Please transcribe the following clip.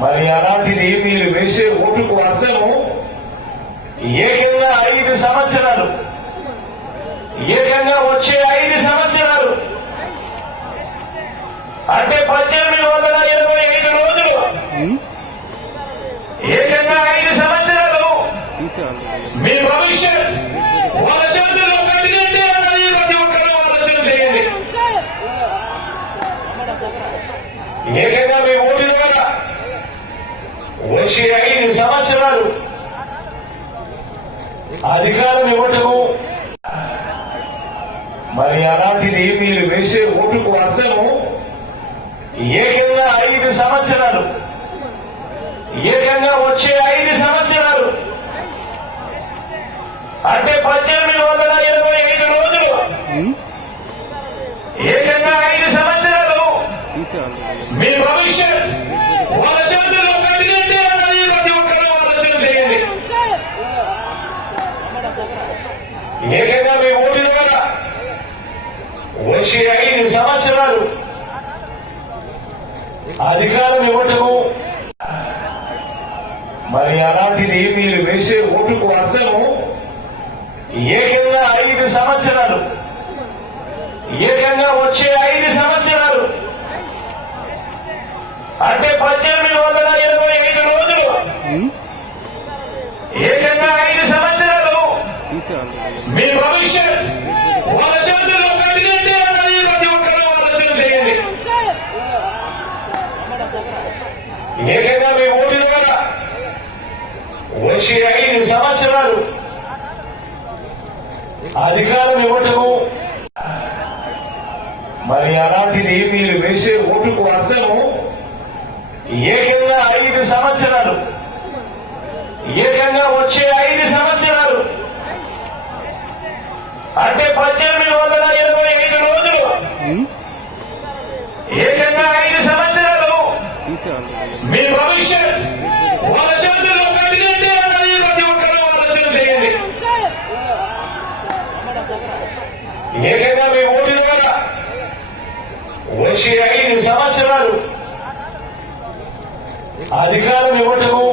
మరి అలాంటిది మీరు వేసే ఓటుకు అర్థము ఏకంగా 5 సంవత్సరాలు, ఏకంగా వచ్చే 5 సంవత్సరాలు అంటే 1825 రోజులు, ఏకంగా 5 సంవత్సరాలు మీ భవిష్యత్ వాళ్ళ చేతుల్లో పెట్టినట్టే అన్నది ప్రతి ఒక్కరూ ఆలోచన చేయండి. ఏకంగా మీ ఓటు ద్వారా వచ్చే 5 సంవత్సరాలు అధికారం ఇవ్వటము, మరి అలాంటిది మీరు వేసే ఓటుకు అర్థము ఏకంగా 5 సంవత్సరాలు, ఏకంగా వచ్చే 5 సంవత్సరాలు అంటే 1825 రోజులు, ఏకంగా 5 సంవత్సరాలు మీ భవిష్యత్ వాళ్ళ చేతుల్లో పెట్టినట్టే అన్నది ప్రతి ఒక్కరూ ఆలోచన చేయండి. ఏకంగా మీ ఓటు ద్వారా వచ్చే 5 సంవత్సరాలు అధికారం ఇవ్వటము, మరి అలాంటిది మీరు వేసే ఓటుకు అర్థము ఏకంగా 5 సంవత్సరాలు, ఏకంగా వచ్చే 5 సంవత్సరాలు అంటే 1825 రోజులు, ఏకంగా 5 సంవత్సరాలు మీ భవిష్యత్ వాళ్ళ చేతుల్లో పెట్టినట్టే అన్నది ప్రతి ఒక్కరూ ఆలోచన చేయండి. ఏకంగా మీ ఓటు ద్వారా వచ్చే 5 సంవత్సరాలు అధికారం ఇవ్వటము, మరి అలాంటిది మీరు వేసే ఓటుకు అర్థము ఏకంగా 5 సంవత్సరాలు, ఏకంగా వచ్చే 5 సంవత్సరాలు అంటే 1825 రోజులు, ఏకంగా 5 సంవత్సరాలు మీ భవిష్యత్ వాళ్ళ చేతుల్లో పెట్టినట్టే అన్నది ప్రతి ఒక్కరూ ఆలోచన చేయండి. ఏకంగా మీ ఓటు ద్వారా వచ్చే 5 సంవత్సరాలు అధికారం ఇవ్వటము,